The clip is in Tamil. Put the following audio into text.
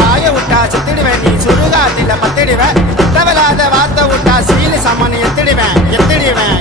வாய விட்டா செத்துடுவேன் நீ சுடுகாட்டில பத்திடுவேன் தேவையில்லாத வார்த்தை விட்டா சீலு சமன் எத்திடுவேன்